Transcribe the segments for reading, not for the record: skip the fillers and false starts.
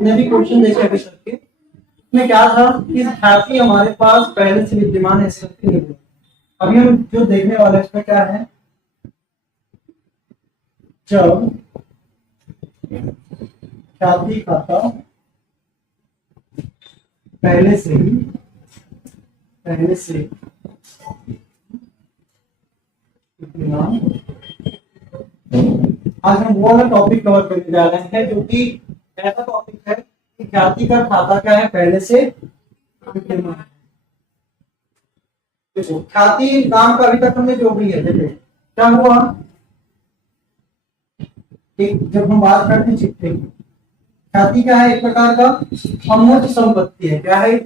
जितने भी क्वेश्चन देखे अभी तक के, उसमें क्या था कि ख्याति हमारे पास पहले से विद्यमान है, इस वक्त नहीं है। अभी हम जो देखने वाले हैं इसमें क्या है, जब ख्याति खाता पहले से विद्यमान, आज हम वो वाला टॉपिक कवर करने जा रहे हैं जो कि ऐसा टॉपिक है कि ख्याति का खाता क्या है, पहले से विद्यमान। देखो ख्याति नाम का अभी तक हमने जो भी है, देखो क्या हुआ कि जब हम बात करते हैं चिट्ठे की, ख्याति क्या है, एक प्रकार का अमूर्त संपत्ति है। क्या है?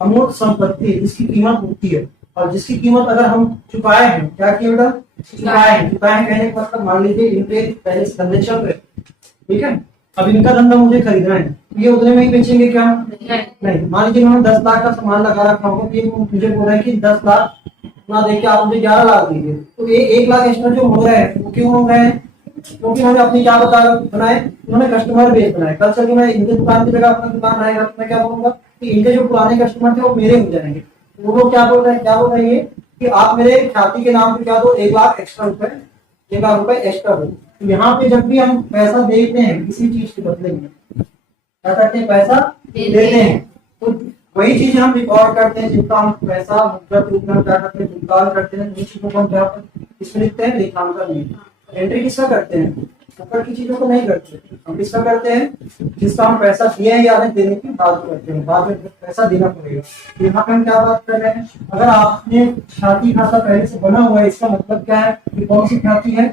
अमूर्त संपत्ति है जिसकी कीमत होती है, और जिसकी कीमत अगर हम चुकाए हैं, क्या किया बेटा, चुकाए कहने का मतलब मान लीजिए इनके पहले से धंधे चल रहे, ठीक है, अब इनका धंधा मुझे खरीदना है, ये उतने में ही बेचेंगे क्या? नहीं। मान लीजिए उन्होंने 10 लाख का सामान लगा रखा होगा, कि मुझे बोल रहे हैं कि 10 लाख ना देके आप मुझे 11 लाख दीजिए, तो ये 1 लाख एक्स्ट्रा जो हो रहा है वो क्यों हो रहा है? क्योंकि उन्होंने अपनी क्या बनाए, उन्होंने कस्टमर बेस बनाए। कल चल के मैं इनके दुकान की जगह अपना दुकान रहेगा तो मैं क्या बोलूंगा कि इनके जो पुराने कस्टमर थे वो मेरे हो जाएंगे। वो लोग क्या बोल रहे हैं कि आप मेरे ख्याति के नाम पे क्या दो, 1 लाख एक्स्ट्रा रुपए, 1 लाख रुपए एक्स्ट्रा दो। तो यहाँ पे जब भी हम पैसा देते हैं किसी चीज के बदले में, क्या करते हैं, पैसा देते हैं, तो वही चीज हम रिकॉर्ड करते हैं जिसका हम पैसा मुद्रा रूप में क्या करते हैं, भुगतान करते हैं। उन चीजों को हम क्या इसमें लिखते हैं, लेखांकन में। एंट्री किसका करते हैं, ऊपर की चीजों को नहीं करते, हम किसका करते हैं, जिसका हम पैसा दिए हैं या नहीं देने की बात करते हैं, बाद में पैसा देना पड़ेगा। तो यहाँ पे हम क्या बात कर रहे हैं, अगर आपने ख्याति खाता पहले से बना हुआ है, इसका मतलब क्या है कि कौन सी ख्याति है,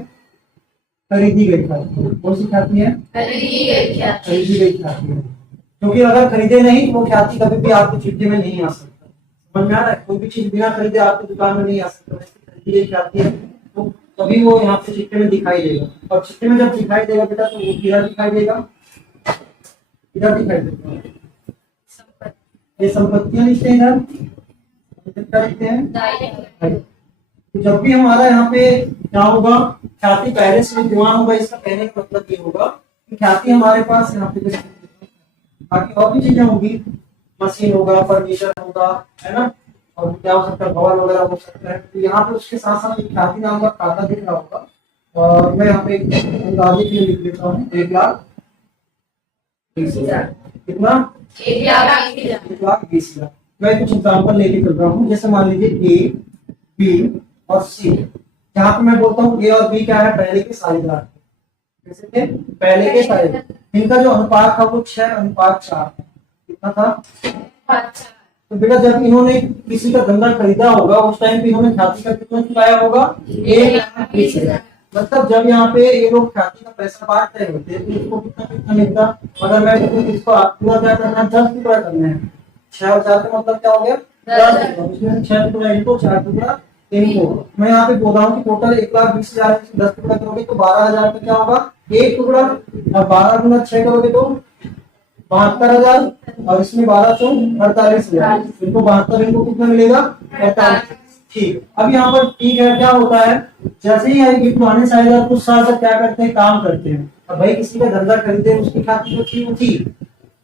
खरीदी गई ख्याति। कौन सी ख्याति है, खरीदी गई ख्याति है। क्योंकि अगर खरीदे नहीं तो वो ख्याति कभी भी आपकी चिट्ठी में नहीं आ सकता। समझ में आ रहा है? कोई भी चीज बिना खरीदे आपकी दुकान में नहीं आ सकता, खरीदी गई ख्याति है, तो तभी वो यहाँ पे चिट्ठे में दिखाई देगा। और चिट्ठे में जब दिखाई देगा बेटा, तो वो किधर दिखाई देगा, इधर दिखाई देगा। ये संपत्तियां लिखते हैं, इधर क्या लिखते हैं। तो जब भी हमारा यहाँ पे क्या होगा, ख्याति पहले से विद्यमान होगा, इसका कहने का मतलब ये होगा कि ख्याति हमारे पास यहाँ पे, बाकी और भी चीजें होगी, मशीन होगा, फर्नीचर होगा, है ना, और क्या हो सकता है, भवन वगैरह हो सकता है। तो यहाँ पे उसके साथ साथ ख्याति नाम का खाता दिख रहा होगा, और मैं यहाँ पे अंदाजे के लिए लिख देता हूँ 1 लाख 20 हजार। कितना? 1 लाख 20 हजार। मैं कुछ एग्जाम्पल लेके चल रहा हूँ। जैसे मान लीजिए ए, बी और सी, जहाँ पे मैं बोलता हूँ ए और बी क्या है, पहले के साझेदार, जैसे कि पहले के साझेदार, इनका जो अनुपात था वो 6:4 कितना था। तो बेटा जब इन्होंने किसी का धंधा खरीदा होगा, उस टाइम पे इन्होंने ख्याति का कितना चुकाया होगा, 1 लाख 20 हजार। मतलब जब यहाँ पे ये लोग ख्याति का पैसा बांट रहे होते तो इसको कितना कितना मिलता। अगर मैं इसको पूरा क्या करना है, 10 टुकड़ा करना है, 6 और 4 का मतलब क्या हो गया, 10 टुकड़ा। उसमें 6 टुकड़ा इनको, 4 टुकड़ा इनको। मैं यहाँ पे बोल रहा हूँ कि टोटल 1 लाख 20 हजार, 10 टुकड़ा करोगे तो 12,000 का क्या होगा, 1 टुकड़ा। और 12 गुना 6 करोगे तो 72,000, और इसमें 12 से 48,000, इनको 72, इनको कितना मिलेगा, 48। ठीक। अब यहाँ पर ठीक है, क्या होता है, जैसे ही ये पुराने साझेदार कुछ साल तक क्या करते हैं, काम करते हैं। अब भाई किसी का धंधा खरीदे, उसकी ख्याति जो थी वो थी।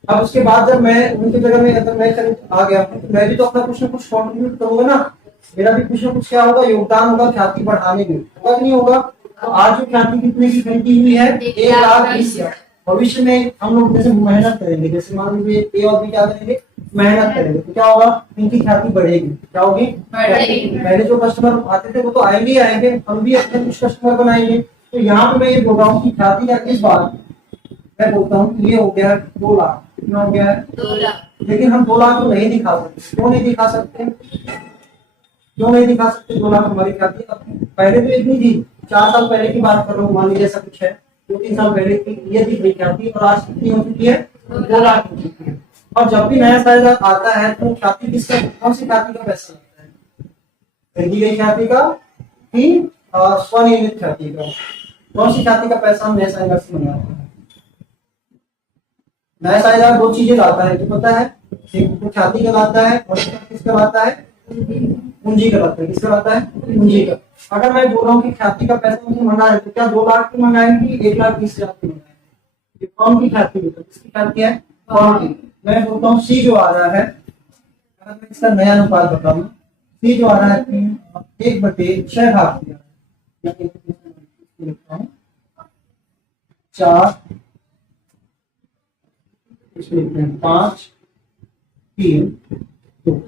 अब उसके बाद जब मैं उनकी जगह में अगर मैं आ गया तो मैं भी तो अपना कुछ ना कुछ कॉन्ट्रीब्यूट करूंगा ना, मेरा भी कुछ ना कुछ क्या होगा, योगदान होगा ख्याति बढ़ाने में, होगा कि नहीं होगा। तो आज जो ख्याति कितने की खरीदी हुई है, 1 लाख 20 हजार। भविष्य में हम लोग जैसे मेहनत करेंगे, जैसे मान लीजिए ए और बी क्या करेंगे, मेहनत करेंगे, तो क्या होगा, इनकी ख्याति बढ़ेगी। क्या होगी, पहले जो कस्टमर आते थे वो तो आएंगे ही आएंगे, हम भी अपने कुछ कस्टमर बनाएंगे। तो यहाँ पे मैं ये बोल रहा हूँ कि ख्याति का इस बार मैं बोलता हूँ कि ये हो गया है 2 लाख। कितना हो गया है, 2 लाख। लेकिन हम 2 लाख को नहीं दिखा सकते। क्यों नहीं दिखा सकते, 2 लाख हमारी ख्याति पहले तो इतनी थी, 4 साल पहले की बात कर रहा हूँ, मान लीजिए ऐसा कुछ है, 2-3 साल पहले की ये दिख रही ख्याति, और आज कितनी हो चुकी है, 2 लाख हो चुकी है। और जब भी नया साझेदार आता है तो ख्याति किसका, कौन सी ख्याति का पैसा लगता है, खरीदी गई ख्याति का कि स्वनिर्मित ख्याति का। कौन सी ख्याति का पैसा हम नए साझेदार से मंगाते हैं। नया साझेदार 2 चीजें लाता है, तो पता है, एक तो ख्याति का लाता है और किसका लाता है, पूंजी का लाता है। किसका लाता है, पूंजी का। अगर मैं बोल रहा हूँ कि ख्याति का पैसा मुझे मंगा है, तो क्या 2 लाख की मंगाएंगे, 1 लाख 20 हजार की मंगाएंगे। ये फर्म की ख्याति होता है। किसकी ख्याति है? फर्म की। मैं बोलता हूँ सी जो आ रहा है, अगर मैं इसका नया अनुपात बताऊं, सी जो आ रहा है 1/6 दिया है, लिखता हूँ 4, इसमें लिखते हैं 5, 3, 2।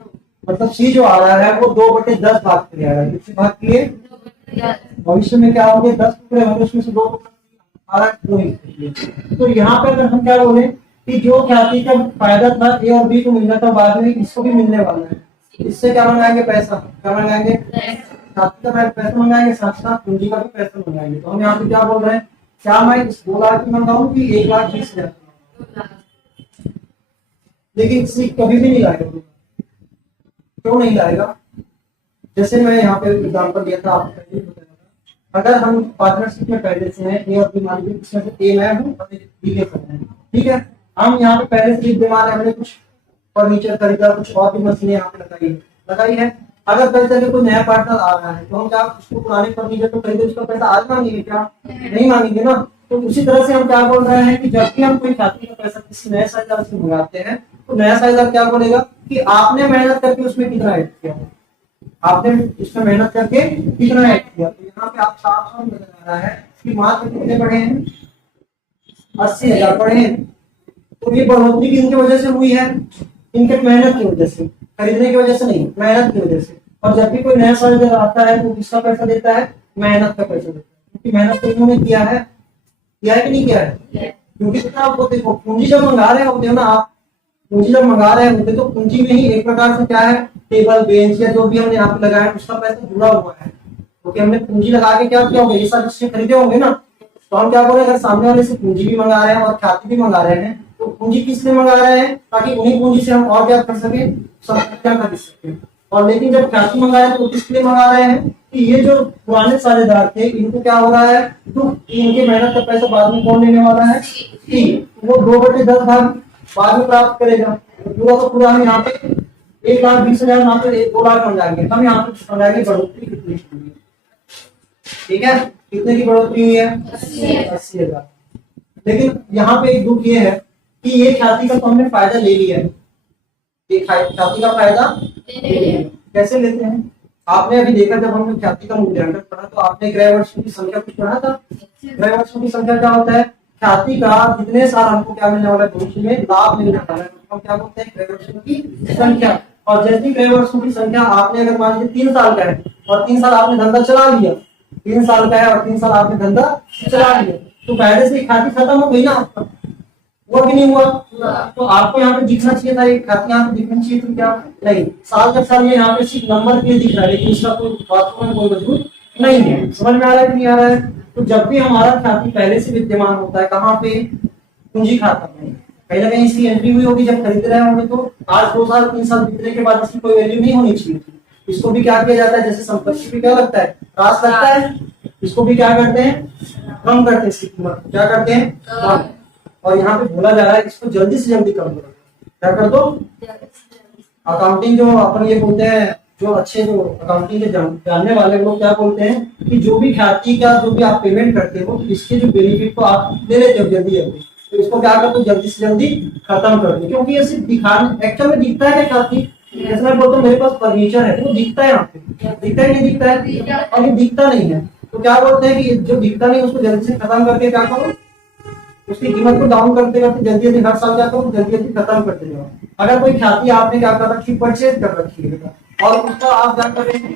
मतलब सी जो आ रहा है वो 2/10 भाग के लिए आ रहा है। कितने भाग के लिए? भविष्य में क्या होंगे? 10 टुकड़े होंगे, उसमें से 2 तो यहाँ पे अगर हम क्या बोले कि जो ख्याति का फायदा था ए और बी को मिलना था, बाद में इसको भी मिलने वाला है, इससे क्या मंगाएंगे? पैसा। क्या मंगाएंगे? ख्याति का पैसा मंगाएंगे, साथ साथ पूंजी का भी पैसा मंगाएंगे। तो हम यहाँ पे क्या बोल रहे हैं? क्या मैं इस 2 लाख की मंगाऊं कि 1,20,000? लेकिन किसी कभी भी नहीं लाएगा। क्यों नहीं लाएगा? जैसे मैं यहाँ पे एग्जाम्पल दिया था आपको पहले ही बताया था, अगर हम पार्टनरशिप में पहले से हैं, ए और बी, मान लीजिए इसमें से ए मैं हूँ और बी के साथ हैं, ठीक है। हम यहाँ पे पहले से बीमार है, हमने कुछ फर्नीचर खरीदा, कुछ और भी मशीनें यहाँ पे लगाई है। अगर पैसे के कोई नया पार्टनर आ रहा है तो हम क्या उसको पुराने फर्नीचर को खरीदे, उसका पैसा आज मांगेंगे? क्या नहीं मांगेंगे ना। तो उसी तरह से हम क्या बोल रहे हैं कि जब भी हम कोई ख्याति का पैसा किसी नए साझेदार से मंगाते हैं तो नया साझेदार क्या बोलेगा कि आपने मेहनत करके उसमें कितना ऐड किया, आपने इसमें मेहनत करके कितना ऐड किया। तो यहाँ पे आप साफ साफ नजर आ रहा है कि मात्र कितने बढ़े हैं? 80,000 बढ़े हैं। तो ये बढ़ोतरी किनकी वजह से हुई है? इनके मेहनत की वजह से, खरीदने की वजह से नहीं, मेहनत की वजह से। और जब भी कोई नया साझेदार आता है तो किसका पैसा देता है? मेहनत का पैसा देता है, क्योंकि मेहनत तो इन्होंने किया है कि नहीं किया है? क्योंकि आपको देखो, पूंजी जब मंगा रहे होते हो ना आप, पूंजी जब मंगा रहे होते तो पूंजी में ही एक प्रकार से क्या है, टेबल बेंच या जो भी हमने यहाँ पे लगाया उसका पैसा जुड़ा हुआ है, क्योंकि हमने पूंजी लगा के क्या किया होगा, ये सब चीजें खरीदे होंगे ना। तो हम क्या बोले, अगर सामने वाले से पूंजी भी मंगा रहे हैं और ख्याति भी मंगा रहे हैं, तो पूंजी किस लिए मंगा रहे हैं? ताकि उन्हीं पूंजी से हम और क्या कर सके, क्या खरीद सके। और लेकिन जब ख्याति मंगाए तो किस लिए मंगा रहे हैं कि ये जो पुराने साझेदार थे इनको क्या हो रहा है, तो इनके मेहनत का पैसा बाद में कौन लेने वाला है? वो 2/10 भाग बाद में प्राप्त करेगा। पूरा तो पूरा हम यहाँ पे 1,20,000 यहाँ पे 2 लाख बन जाएंगे। हम यहाँ पे समझाएंगे बढ़ोतरी कितनी हुई है, ठीक है? कितने की बढ़ोतरी हुई है? 80,000। लेकिन यहाँ पे एक दुख ये है कि ये ख्याति का तो हमने फायदा ले लिया है, ये ख्याति का फायदा कैसे लेते हैं? आपने अभी देखा, जब हमने ख्याति का मूल्यांकन पढ़ा तो आपने क्रय वर्षों की संख्या कुछ पढ़ा था। क्रय वर्षों की संख्या क्या होता है? ख्याति का जितने साल हमको क्या मिलने वाला है, भविष्य में लाभ मिलने वाला है, हम क्या बोलते हैं? क्रय वर्षों की संख्या। और जैसी क्रय वर्षों की संख्या आपने अगर मान लीजिए 3 साल का है और 3 साल आपने धंधा चला लिया, 3 साल का है और 3 साल आपने धंधा चला लिया, तो पहले से ख्याति खत्म हो गई ना आपका, हुआ कि नहीं हुआ? तो आपको यहाँ पे दिखना चाहिए था, एक ख्याति यहाँ पे दिखनी चाहिए थी, क्या नहीं? साल जब साल ये यहाँ पे सिर्फ नंबर के लिए दिख रहा है, लेकिन इसका कोई वास्तव में कोई वजूद नहीं है। समझ में आ रहा है कि नहीं आ रहा है? तो जब भी हमारा ख्याति पहले से विद्यमान होता है, कहाँ पे? पूंजी खाता में, कहीं ना कहीं इसकी एंट्री हुई होगी जब खरीद रहे होंगे। तो आज 2 साल 3 साल बीतने के बाद इसकी कोई वैल्यू नहीं होनी चाहिए थी। इसको भी क्या किया जाता है, जैसे संपत्ति भी क्या लगता है, रास लगता है, इसको भी क्या करते हैं, कम करते हैं इसकी कीमत। क्या करते हैं? कम। और यहाँ पे बोला जा रहा है इसको जल्दी से जल्दी कम करो। क्या कर दो? अकाउंटिंग जो अपन ये बोलते हैं, जो अच्छे जो अकाउंटिंग के जानने वाले लोग क्या बोलते हैं कि जो भी ख्याति का जो भी आप पेमेंट करते हो, इसके जो बेनिफिट को आप ले लेते हो जल्दी जल्दी, तो इसको क्या कर दो, जल्दी से जल्दी खत्म कर दो। क्योंकि ये सिर्फ दिखाने, एक्चुअल में दिखता है क्या ख्याति? जैसे मैं बोलता हूँ मेरे पास फर्नीचर है, तो दिखता है यहाँ पे, दिखता है नहीं दिखता है? और ये दिखता नहीं है, तो क्या बोलते हैं कि जो दिखता नहीं उसको जल्दी से खत्म करके क्या करो, उसकी कीमत को डाउन करते करते जल्दी जल्दी हर साल क्या करो, जल्दी जल्दी खत्म करते जाओ। अगर कोई ख्याति आपने क्या कर रखी, परचेज कर रखी है, और उसका आप क्या करेंगे,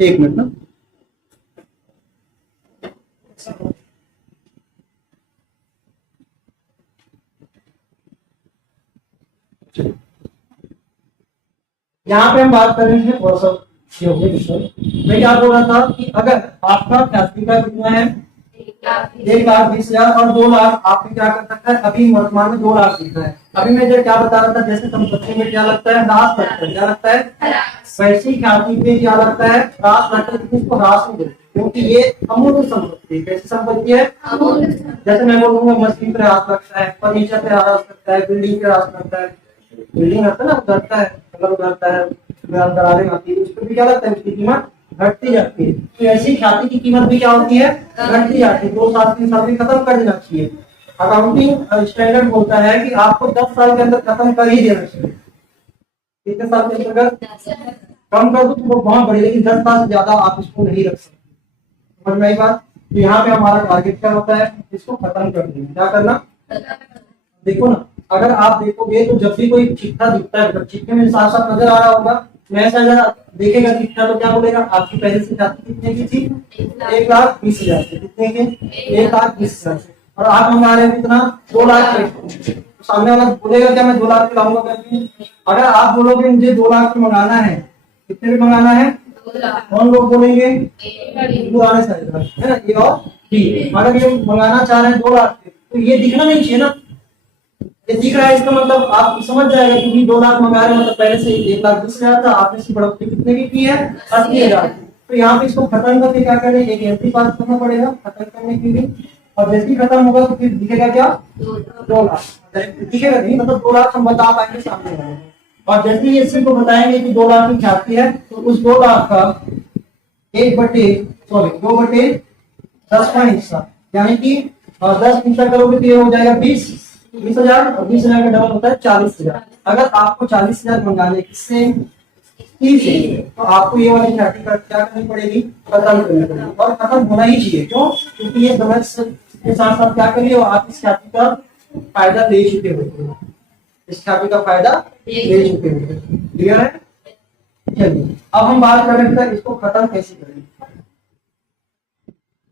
एक मिनट ना, यहाँ पे हम बात कर रहे हैं थोड़ा सा विषय। मैं क्या बोल रहा था कि अगर आपका ख्याति का कितना है, 1,20,000 और 2 लाख, आपने क्या कर सकता है, अभी वर्तमान में 2 लाख दिखता है। अभी मैं जो क्या बता रहा था, जैसे संपत्ति में क्या लगता है, ह्रास लगता है। क्या लगता है? वैसी ख्याति पे क्या लगता है, ह्रास लगता है। इसको ह्रास नहीं बोलते क्योंकि ये अमूल्य संपत्ति है। कैसी संपत्ति है? जैसे मैं बोलूंगा मशीन पे ह्रास लगता है, फर्नीचर पे ह्रास लगता है, बिल्डिंग पे ह्रास लगता है, बिल्डिंग आता है ना, उतरता है, मतलब उतरता है, दरारें आती है, उस पर भी क्या लगता है, उसकी कीमत घटती जाती है। तो ऐसी ख्याति की कीमत भी क्या होती है, घटती जाती है। 2 साल 3 साल में खत्म कर देना चाहिए। अकाउंटिंग स्टैंडर्ड बोलता है कि आपको 10 साल के अंदर खत्म कर ही देना चाहिए। कितने साल के अंदर कम कर दो तो वो बहुत बड़ी, लेकिन 10 साल से ज्यादा आप इसको नहीं रख सकते। समझ में आई बात। तो यहाँ पे हमारा टारगेट क्या होता है, इसको खत्म कर देना। क्या करना, देखो ना, अगर आप देखोगे तो जब भी कोई चिट्ठा दिखता है, चिट्ठे में साफ साफ नजर आ रहा होगा, मैं ऐसा अगर देखेगा चिट्ठा तो क्या बोलेगा, आपकी पहले से खाती कितने की थी, 1,20,000 से। कितने के, 1,20,000 से। और आप मंगा रहे हो कितना, 2 लाख के। तो सामने वाला बोलेगा क्या मैं 2 लाख के लाऊंगा करके। अगर आप बोलोगे मुझे 2 लाख के मंगाना है, कितने में मंगाना है, कौन लोग बोलेंगे, पुराने साइज है ना, ये और बी। अगर ये मंगाना चाह रहे हैं 2 लाख के, तो ये दिखना नहीं चाहिए ना। ये दिख रहा है इसका मतलब आप समझ जाएगा क्योंकि 2 लाख मंगा रहे हैं, मतलब पहले से 1,20,000 था, आपने इसकी बढ़ोतरी कितने की है, 80,000। तो यहाँ पे इसको खत्म करके क्या करें, एक एंट्री पास करना पड़ेगा खत्म करने के लिए। और जैसे ही खत्म होगा तो फिर दिखेगा क्या, 2 लाख दिखेगा नहीं, मतलब 2 लाख हम बता पाएंगे सामने वाले को। और जैसे ही इसी को बताएंगे कि 2 लाख की ख्याति है, तो उस 2 लाख का 2/10 का हिस्सा, यानी कि 10 हिस्सा करोगे तो ये हो जाएगा 20,000। और 20,000 का डबल होता है 40,000। अगर आपको 40,000 मंगाने किससे, 30 से, तो आपको ये वाली ख्याति क्या करनी पड़ेगी, खत्म करनी पड़ेगी। और खत्म होना ही चाहिए, क्यों, क्योंकि ये समय के साथ साथ क्या करिए, आप इस ख्याति का फायदा ले चुके होते हैं, इस ख्याति का फायदा ले चुके होते हैं। क्लियर है। चलिए अब हम बात करें इसको खत्म कैसे करें।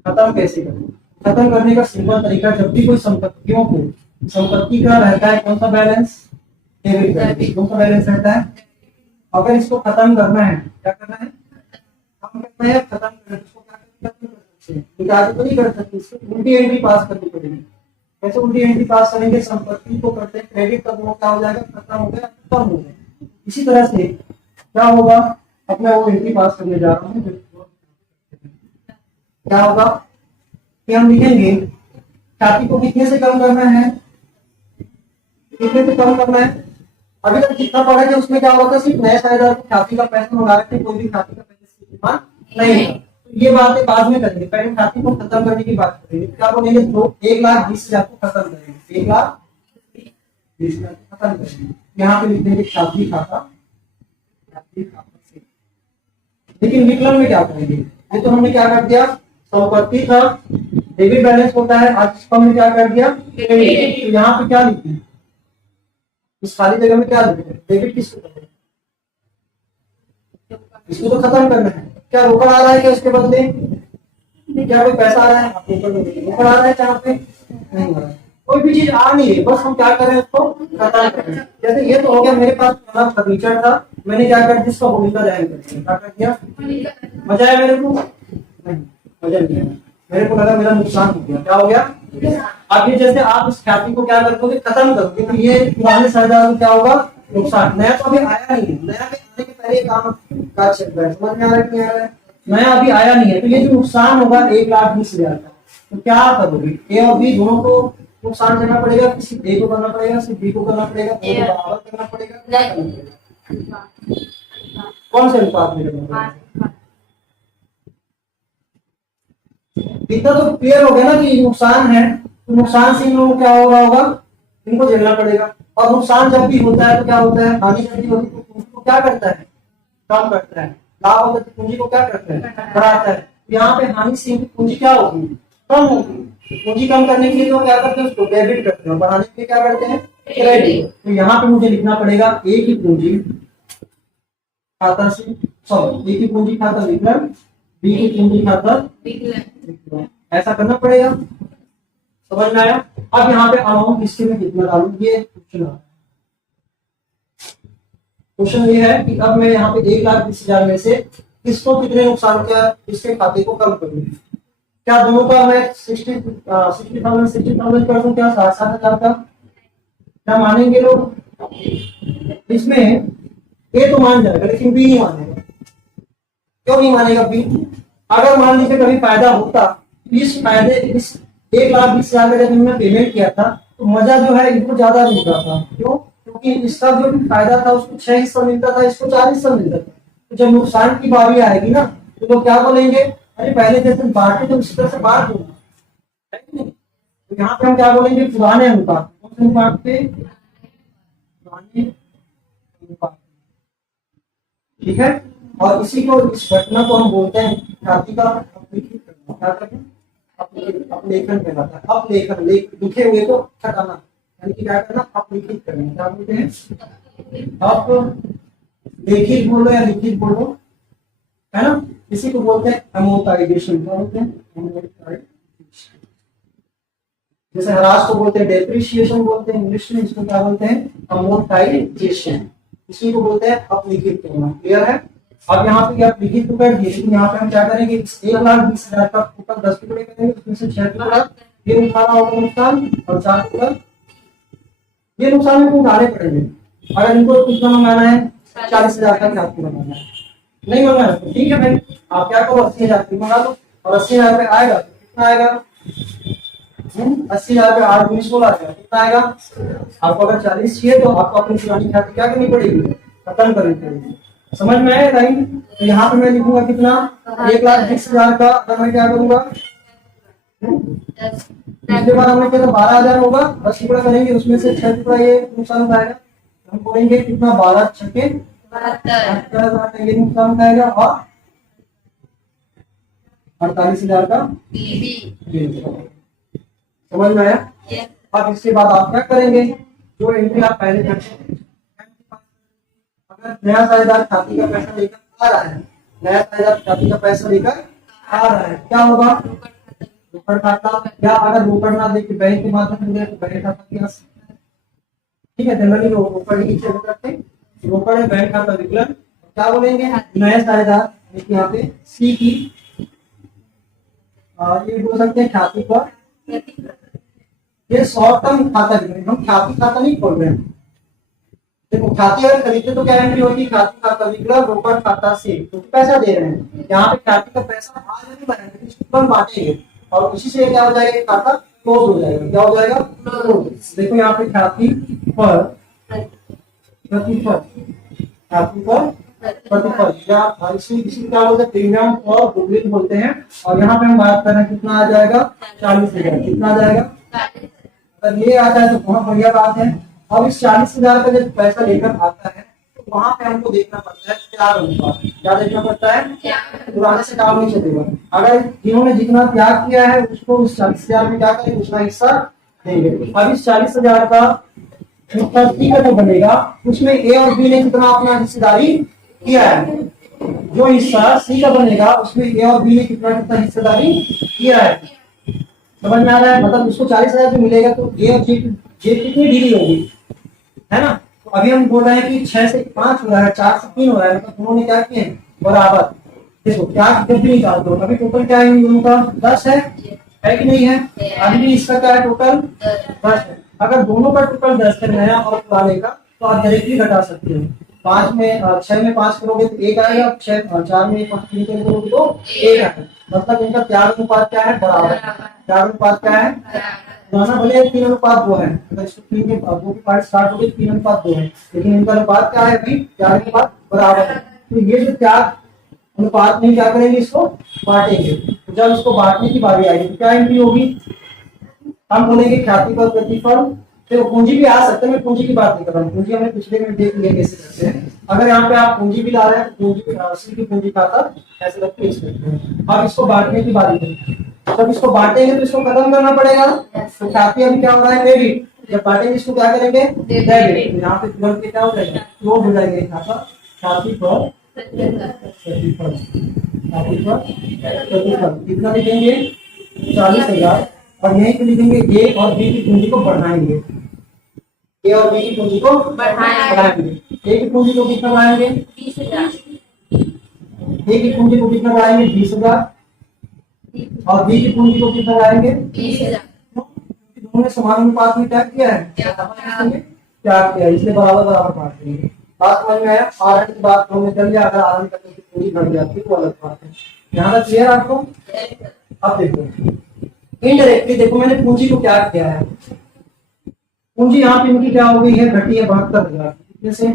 खत्म कैसे करें, खत्म करने का सिंपल तरीका, जब भी कोई संपत्तियों को, संपत्ति का रहता है कौन सा बैलेंस, डेबिट बैलेंस। कौन सा बैलेंस रहता है, अगर इसको खत्म करना है, क्या करना है, हम करना है खत्म करना है, इसको क्या कर सकते हैं, आगे तो नहीं कर सकते, इसको उल्टी एंट्री पास करनी पड़ेगी। कैसे उल्टी एंट्री पास करेंगे, संपत्ति को करते हैं क्रेडिट, तब वो क्या हो जाएगा, खत्म हो गया, खत्म हो गया। इसी तरह से क्या होगा, अब मैं वो एंट्री पास करने जा रहा हूँ। क्या होगा कि हम लिखेंगे ख्याति को कितने से कम करना है, कितने से कम करना है। अभी तक जितना पढ़ा है उसमें क्या होता है, सिर्फ नए साझेदार को ख्याति का पैसा मंगा रहे थे, कोई भी ख्याति का पैसा इस्तेमाल नहीं है। तो ये बातें बाद में करेंगे, पहले ख्याति को खत्म करने की बात करेंगे। क्या बोलेंगे, 1,20,000 को खत्म करेंगे, 1,20,000 को खत्म करेंगे। यहाँ पे लिख देंगे ख्याति खाता, ख्याति खाता से। लेकिन विकलन में क्या करेंगे, ये तो हमने क्या कर दिया, संपत्ति था, डेबिट बैलेंस होता है, आज इसको हमने क्या कर दिया, क्रेडिट। तो यहाँ पे क्या लिखें, इस खाली जगह में क्या लिखें, डेबिट किसको करना है, इसको तो खत्म करना है। क्या रोकड़ आ रहा है क्या उसके बदले, क्या कोई पैसा आ रहा है, आप रोकड़ आ रहा है क्या पे, नहीं आ रहा है, कोई भी चीज आ नहीं है, बस हम क्या करें उसको खत्म करें। जैसे ये तो हो गया, मेरे पास फर्नीचर था, मैंने क्या कर दिया, इसका भूमिका जाहिर कर दिया, क्या कर दिया, मजा आया मेरे को, नहीं मजा नहीं आया, मेरे को लगा मेरा नुकसान हो गया। क्या हो गया, अब ये जैसे आप इस ख्याति को क्या करोगे, खत्म करोगे, तो ये पुराने साझेदार को क्या होगा, नुकसान। नया तो अभी आया नहीं है, नया के आने के पहले काम काज चल रहा है, समझ में आ रहा है कि नहीं आ रहा है, नया अभी आया नहीं है। तो ये जो नुकसान होगा 1,20,000 का, तो क्या करोगे, ए और बी दोनों को नुकसान करना पड़ेगा, सिर्फ ए को करना पड़ेगा, सिर्फ बी को करना पड़ेगा, दोनों को बराबर करना पड़ेगा, कौन से अनुपात में करना पड़ेगा। इतना तो क्लियर हो गया ना कि नुकसान है, तो नुकसान से इन लोगों को क्या हो रहा होगा, इनको झेलना पड़ेगा। और नुकसान जब भी होता है तो क्या होता है, हानि जब भी होती है तो पूंजी को क्या करता है, कम करता है, लाभ होता है तो पूंजी को क्या करता है, बढ़ाता है। यहाँ पे हानि से पूंजी क्या होगी, कम होगी। पूंजी कम करने के लिए तो क्या करते हैं, उसको डेबिट करते हैं, बढ़ाने के लिए क्या करते हैं, क्रेडिट। तो यहाँ पे मुझे लिखना पड़ेगा एक ही पूंजी खाता से, सॉरी एक ही पूंजी खाता विकलन, बी की पूंजी खाता विकलन, ऐसा करना पड़ेगा। समझ में आया। अब यहाँ पे अमाउंट हिस्से में कितना डालूं, ये क्वेश्चन ये है कि अब मैं यहाँ पे 1,20,000 में से किसको कितने नुकसान का, इसके खाते को कम करूँ। क्या दोनों का मैं 60,000 कर दूं, क्या 60,000 का, क्या मानेंगे लोग, इसमें ए तो मान जाएगा लेकिन बी नहीं मानेगा। क्यों नहीं मानेगा बी, अगर मान लीजिए कभी फायदा होता, इस 1,20,000 का जब मैंने पेमेंट किया था तो मजा जो है इनको ज्यादा मिलता था। क्यों, क्योंकि इसका जो फायदा था उसको 6 हिस्सा मिलता था, इसको 4 हिस्सा मिलता था। तो जब नुकसान की बारी आएगी ना, तो लोग क्या बोलेंगे, अरे पहले जैसे बांटे तो उसी तरह से बांट दो, है कि नहीं। तो यहाँ पे हम क्या बोलेंगे, पुराने अनुपात। कौन से अनुपात पे, पुराने अनुपात। ठीक है। और इसी को, इस घटना को हम बोलते हैं ख्याति का अपलिखित करना। क्या करते हैं, अपलेखन कहलाता है। अपलेखन, लिखे हुए को हटाना, यानी कि क्या करना, अपलिखित करना। क्या बोलते हैं, आप लेखित बोलो या लिखित बोलो, है ना। इसी को बोलते हैं अमोर्टाइजेशन। क्या बोलते हैं, अमोर्टाइजेशन। जैसे ह्रास को बोलते हैं डेप्रिसिएशन बोलते हैं इंग्लिश में, इसको क्या बोलते हैं, अमोर्टाइजेशन। इसी को बोलते हैं अपलिखित करना। क्लियर है। अब यहाँ पे आप लिखित तो कर दिए, लेकिन यहाँ पे हम क्या करेंगे, 1,20,000 का टोटल 10 टुकड़े करेंगे, उसमें से 6 टुकड़ा ये उठाना होगा नुकसान, और 4 टुकड़ा ये नुकसान में उठाने पड़ेंगे। अगर इनको कितना मंगाना है, 40,000 का ख्याति बनाना है, नहीं मंगाना तो ठीक है भाई, आप क्या करो 80,000 की मंगा लो, और 80,000 रुपये आएगा तो कितना आएगा, 80,000 रुपये 8 19 16 आएगा, कितना आएगा। आपको अगर 40 चाहिए तो आपको अपनी पुरानी ख्याति क्या करनी पड़ेगी, खत्म करनी पड़ेगी। समझ में आया भाई। तो यहाँ पे मैं लिखूंगा कितना, 1,20,000 का, अगर मैं क्या करूंगा, पिछले बार हमने किया 12,000 होगा, 10 टुकड़ा करेंगे, उसमें से 6 टुकड़ा ये नुकसान उठाएगा, हम बोलेंगे कितना, 12 छक्के 72,000 का ये नुकसान उठाएगा, और 48,000 का। समझ में आया। अब इसके बाद आप क्या करेंगे, जो एंट्री आप पहले करते हैं, अगर नया साझेदार खाते का पैसा लेकर आ रहा है, नया साझेदार खाते का पैसा लेकर आ रहा है, क्या होगा, रोकड़ खाता, या अगर रोकड़ ना दे के बैंक के माध्यम से तो बैंक खाता की आ सकता है। ठीक है, जनरली लोग रोकड़ ही चेक करते हैं, रोकड़ है बैंक खाता विकलन। क्या बोलेंगे, नया साझेदार, यहाँ पे सी की, ये बोल सकते हैं ख्याति पर, ये शॉर्ट टर्म खाता विकलन, हम ख्याति खाता नहीं खोल रहे हैं। देखो ख्याति अगर खरीदते तो क्या एंट्री होगी, ख्याति खाता विकलन रोकड़ खाता से, तो पैसा दे रहे हैं, यहाँ पे ख्याति का पैसा आज नहीं बनाएंगे, तुरंत बांटेंगे, और उसी से क्या हो जाएगा, खाता क्लोज हो जाएगा। क्या हो जाएगा, क्लोज। देखो यहाँ पे ख्याति पर प्रतिफल, ख्याति पर प्रतिफल, या इसी क्या बोलते हैं, प्रीमियम और गुडविल बोलते हैं। और यहाँ पे हम बात कर रहे हैं कितना आ जाएगा, 40,000। कितना आ जाएगा, अगर ये आ जाए तो बहुत बढ़िया बात है। अब इस 40,000 का जब पैसा लेकर आता है तो वहां पे हमको देखना पड़ता है त्याग अनुपात। क्या देखना पड़ता है, पुराने से काम नहीं चलेगा। अगर जिन्होंने जितना त्याग किया है उसको उस 40,000 में क्या करेंगे, उतना हिस्सा देंगे। अब इस 40,000 का सी का जो बनेगा उसमें ए और बी ने कितना अपना हिस्सेदारी किया है, जो हिस्सा सी का बनेगा उसमें ए और बी ने कितना कितना हिस्सेदारी किया है। समझ में आ रहा है, मतलब उसको 40,000 जो मिलेगा तो ए और जे कितनी ढीली होगी, है ना। तो अभी हम बोल रहे हैं कि 6 से 5 हो रहा है, 4 से 3 हो रहा है, मतलब दोनों ने क्या किए हैं, बराबर। देखो क्या जब भी निकाल दो, अभी टोटल क्या है इन दोनों का, 10 है कि नहीं है, अभी भी इसका क्या है, टोटल 10 है। अगर दोनों का टोटल 10 है, नया और पुराने का, तो आप डायरेक्टली घटा सकते हो। 5 में 6 में 5 करोगे तो 1 आएगा, 4 में 3 करोगे तो 1 आएगा, मतलब इनका त्याग अनुपात क्या है, बराबर। त्याग अनुपात क्या है, पुराना भले 3:2 है, अगर इसको 3 के 2 की पार्ट स्टार्ट हो गई 3:2 है, लेकिन इनका अनुपात क्या है, अभी त्याग अनुपात बराबर है। तो ये जो त्याग अनुपात में क्या करेंगे, इसको बांटेंगे। तो जब इसको बांटने की बारी आएगी तो क्या एंट्री होगी, हम बोलेंगे ख्याति पर प्रतिफल। देखो पूंजी भी आ सकते हैं, मैं पूंजी की बात नहीं कर रहा हूँ, पूंजी हमने पिछले में देख लिया कैसे करते हैं। अगर यहाँ पे आप पूंजी भी ला रहे हैं तो पूंजी सी की पूंजी खाता ऐसे रख के अब इसको बांटने की बारी है। जब इसको बांटेंगे तो इसको खत्म करना पड़ेगा। तो ख्याति अभी क्या हो रहा है, क्रेडिट, जब बांटेंगे इसको क्या करेंगे, डेबिट। यहाँ पे तुरंत क्या हो जाएगा, क्लोज हो जाएगा खाता। ख्याति पर प्रतिफल, ख्याति पर प्रतिफल कितना लिखेंगे, 40,000, और यहीं पे लिखेंगे ए और बी की पूंजी को बढ़ाएंगे, ए और बी की पूंजी को बढ़ाएंगे। ए की पूंजी को कितना बढ़ाएंगे, 20,000, ए की पूंजी को कितना बढ़ाएंगे, 20,000, और बी की पूंजी को कितना बढ़ाएंगे, 20,000। दोनों ने समान अनुपात में क्या किया है, क्या किया, इसलिए बराबर बराबर बांट देंगे। बात समझ में आया। आरएन की बात हमने कर लिया, अगर आरएन करने की पूंजी बढ़ जाती है तो अलग बात है। यहाँ तक क्लियर आपको। अब देखो इनडायरेक्टली, देखो मैंने पूंजी को क्या किया है, पूंजी यहाँ पे इनकी क्या हो गई है, घटी है 72,000, कितने से,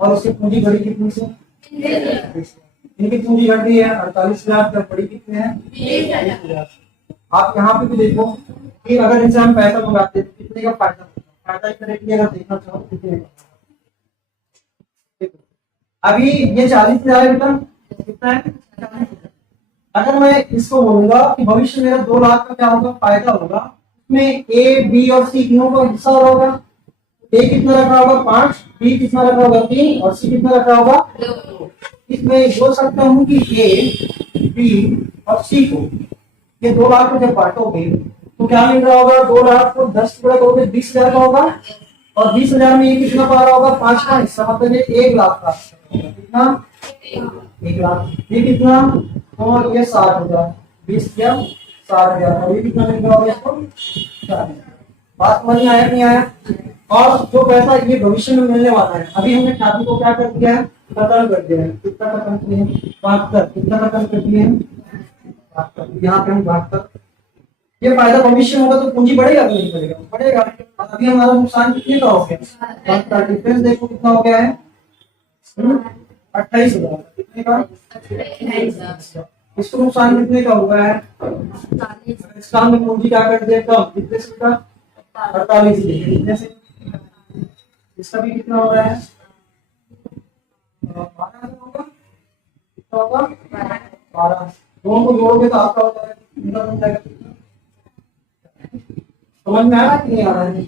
और उससे पूंजी बढ़ी कितनी से, इनकी पूंजी घट गई है 48,00,000, जब बड़ी कितने हैं 20,000। आप यहाँ पे भी देखो कि अगर इनसे हम पैसा मंगाते हैं तो कितने का फायदा होगा, फायदा करेक्टली अगर देखना चाहो कितने का। देखो अभी ये 40,000 रिटर्न कितना है 40,000। अगर मैं इसको बोलूंगा कि भविष्य में मेरा 2 लाख का क्या होगा फायदा होगा, उसमें ए बी और सी तीनों का हिस्सा होगा। ए कितना रखा होगा 5, बी कितना रखा होगा 3 और सी कितना रखा होगा 2। इसमें बोल सकता हूँ कि ए बी और सी को ये 2 लाख को जब बांटोगे तो क्या मिल रहा होगा, 2 लाख को 10 टुकड़ा करोगे 20,000 का होगा, और 20,000 में ये कितना पा रहा होगा 5 का हिस्सा, मतलब ये 1 लाख का कितना 1 लाख। ये कितना और ये 60,000, 20 क्या 60,000, और ये कितना मिल रहा होगा इसको 60,000। बात समझ में आया नहीं आया। और जो पैसा ये भविष्य में मिलने वाला है, अभी हमने ख्याति को क्या कर दिया है खत्म कर दिया है। कितना खत्म किए हैं 72, कितना खत्म कर दिए हैं 72, यहाँ पे हम 72। ये फायदा भविष्य में होगा तो पूंजी बढ़ेगा कि नहीं बढ़ेगा, बढ़ेगा। अभी हमारा नुकसान कितने का हो गया, डिफरेंस देखो कितना हो गया है 28,000, कितने का 28,000। इसको नुकसान कितने का हुआ है, इस काम में पूंजी क्या कर दिया कम, कितने से का 48 कितने से, इसका भी कितना हो रहा है 12 होगा, कितना होगा 12। दोनों को जोड़ोगे तो आपका हो जाएगा कितना बन जाएगा, समझ में आ रहा है कि नहीं आ रहा है।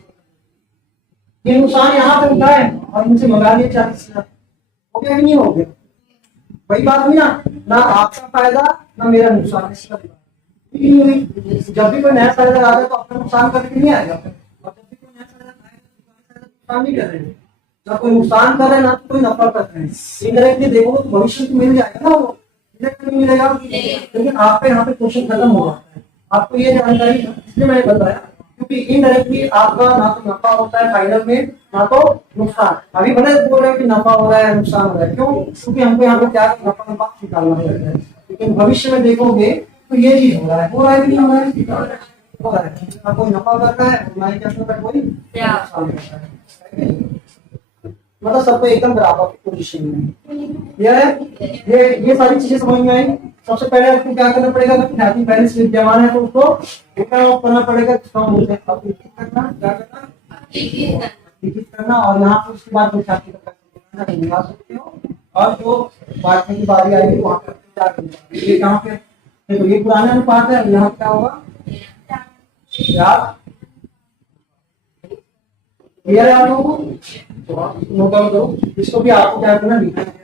ये नुकसान यहाँ पे उठा है और इनसे मंगा लिया 40,000, हो गया कि नहीं हो गया, वही बात हुई ना आपका फायदा ना मेरा नुकसान। इसका जब भी कोई नया फायदा आता है तो अपना नुकसान करके नहीं आएगा, और जब भी कोई नया फायदा आएगा तो नुकसान नहीं कर रहे हैं, ना कोई नुकसान कर रहे हैं ना तो कोई नफा कर रहे हैं। इनडायरेक्टली देखोगे तो भविष्य में मिल जाएगा ना, वो डायरेक्टली मिलेगा, लेकिन आपका यहाँ पे क्वेश्चन खत्म हो जाता है। आपको ये जानकारी इसलिए मैंने बताया क्योंकि इनडायरेक्टली आपका ना तो नफा होता है फाइनल में ना तो नुकसान। अभी भले बोल रहे हैं कि नफा हो रहा है नुकसान हो रहा है, क्यों, क्योंकि हमको यहाँ पे क्या नफा निकालना पड़ता है, लेकिन भविष्य में देखोगे तो ये चीज हो रहा है कि नहीं हो रहा है, हो रहा है। ना कोई नफा कर रहा है ना ही क्या कर रहा है कोई नुकसान कर रहा है, मतलब सबको एकदम बराबर पोजीशन में। ये सारी चीजें समझ में आई। सबसे पहले आपको क्या करना पड़ेगा, ख्याति पहले से विद्यमान है तो उसको करना पड़ेगा, क्या करना और यहाँ पर उसके बाद ख्याति का सकते हो, और जो बांटने की बारी आएगी वहां पर क्या करना, ये कहाँ पे देखो ये पुराना अनुपात है, यहाँ क्या होगा क्लियर है आप लोगों को, नोट डाउन करो इसको भी, आपको क्या करना लिखना है।